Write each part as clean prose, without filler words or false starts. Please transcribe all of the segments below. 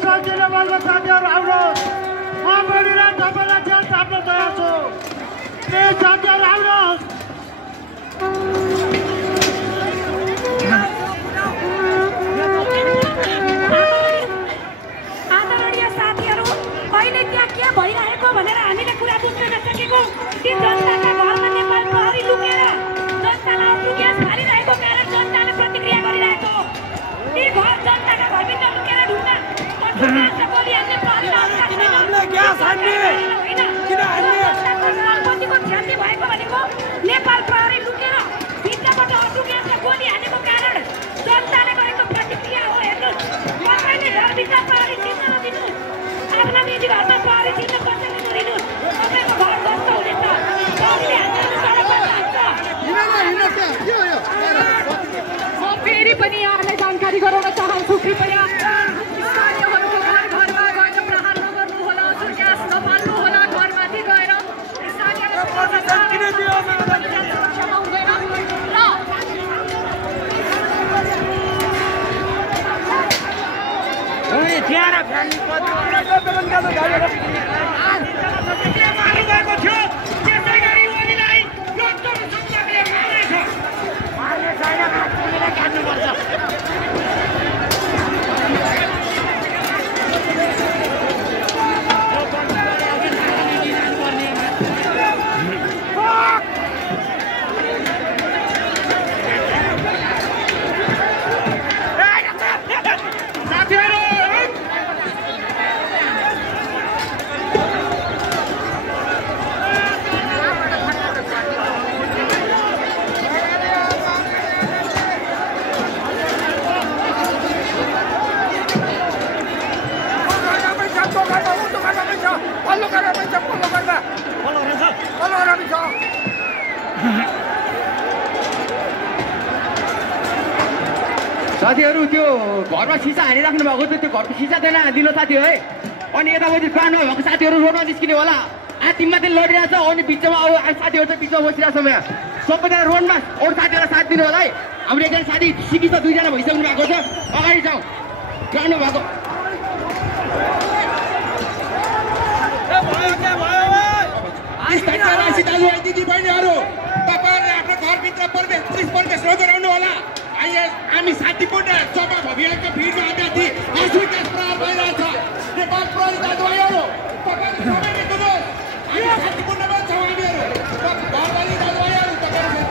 शान्ति लेभलमा साथीहरू आउनुहोस् म बढीलाई तपाईँलाई जेल थाप्न तयार छु प्लिज साथीहरू आउनुहोस् आदरणीय साथीहरू अहिले त्यहाँ के भइरहेको भनेर हामीले कुरा बुझ्न नसकेको ती जनताका घरमा नेपाल प्रहरी लुकेर जनतालाई अश्रु ग्यास फालिरहेको कारण जनताले प्रतिक्रिया गरिरहेको ती घर जनताका घरभित्र लुकेर ढुक्न गोली हान्ने प्रहरीको क्षति भएको भनेको नेपाल प्रहरी लुकेर भित्रबाट अश्रु ग्यासले गोली हानेको कारण जनताले गरेको प्रतिक्रिया हो हेर्नुहोस् कसैले घरभित्र प्रहरी छिर्न नदिनुहोस् आफ्ना निजी घरमा प्रहरी छिर्न कसैले नदिनुहोस् तपाईँको घर ध्वस्त हुनेछ प्रहरीले हान्दा सडकबाट म फेरि पनि यहाँलाई जानकारी गराउन चाहन्छु कृपया स्थानीयहरूको घर घरमा गएर प्रहार नगर्नुहोला अश्रु ग्यास नफाल्नुहोला घरमाथि गएर स्थानीयमा हुँदैन साथीहरू त्यो घरमा सिसा हानिराख्नु भएको थियो त्यो घरको सिसा थिएन दिनु साथी है अनि यतापट्टि प्राण भएको साथीहरू रोडमा निस्किने होला तिमी मात्रै लडिरहेको छ अनि बिचमा अब साथीहरू चाहिँ बिचमा बसिरहेको छ यहाँ सबैजना रोडमा अरू साथीहरूलाई साथ दिनु होला है हाम्रो एकजना साथी सिकी त 2 जना भइसक्नु भएको छ अगाडि जाउँ प्राण भएको दाजुभाइ दिदी बहिनीहरू तपाईँहरूले आफ्नो घरभित्र प्रवेश नगराउनु होला हामी शान्तिपूर्ण सभा भइरहेको भिडमा हामी अश्रु ग्यास प्रहार भइरहेछ नेपाल प्रहरी दाजुभाइहरू तपाईँहरू सबैले बुझ्नुहोस् हामी शान्तिपूर्णमा छौँ हामीहरू घरवाली दाजुभाइहरू तपाईँहरू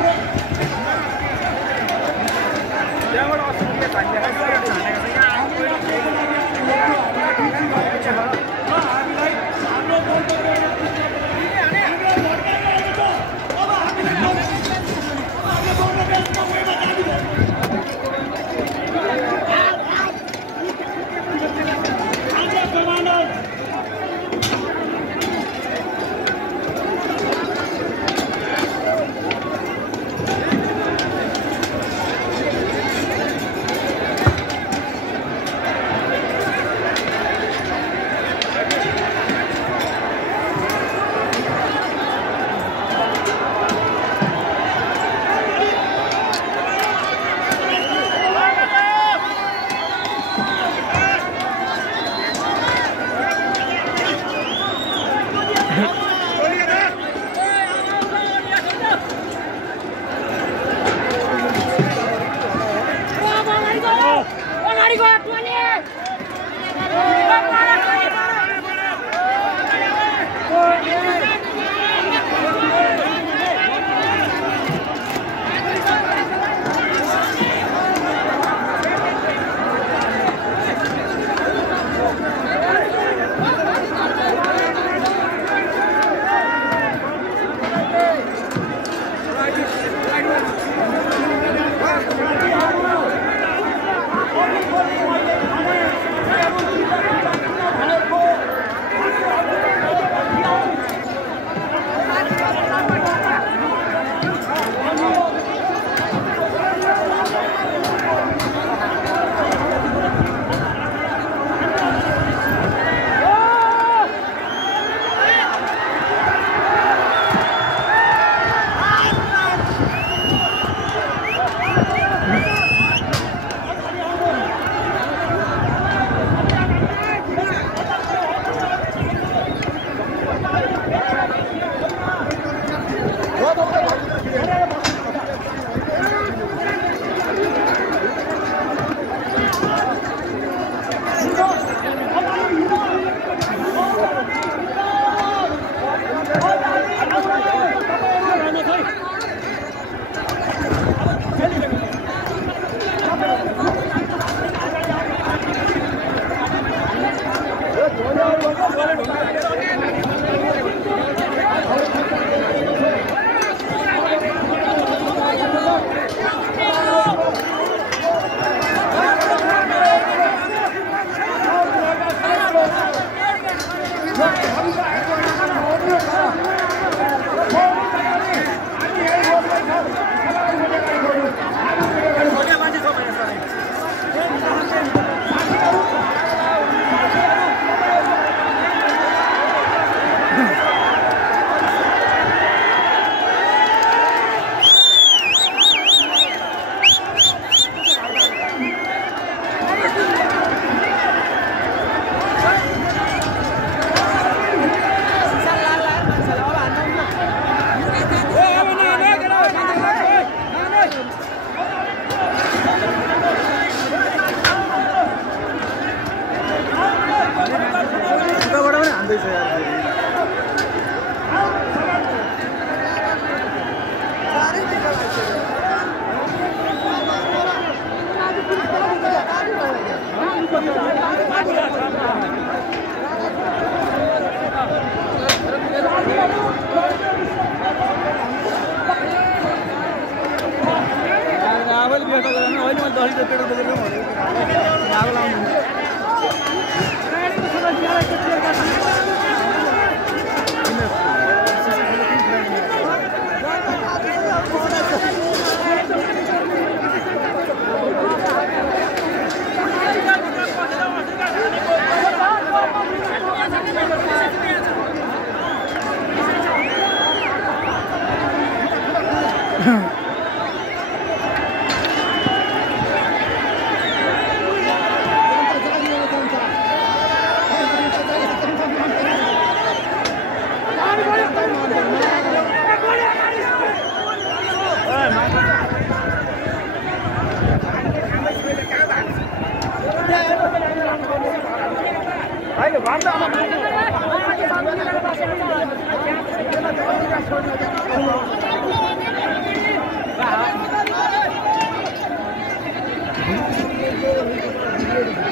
Thank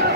you.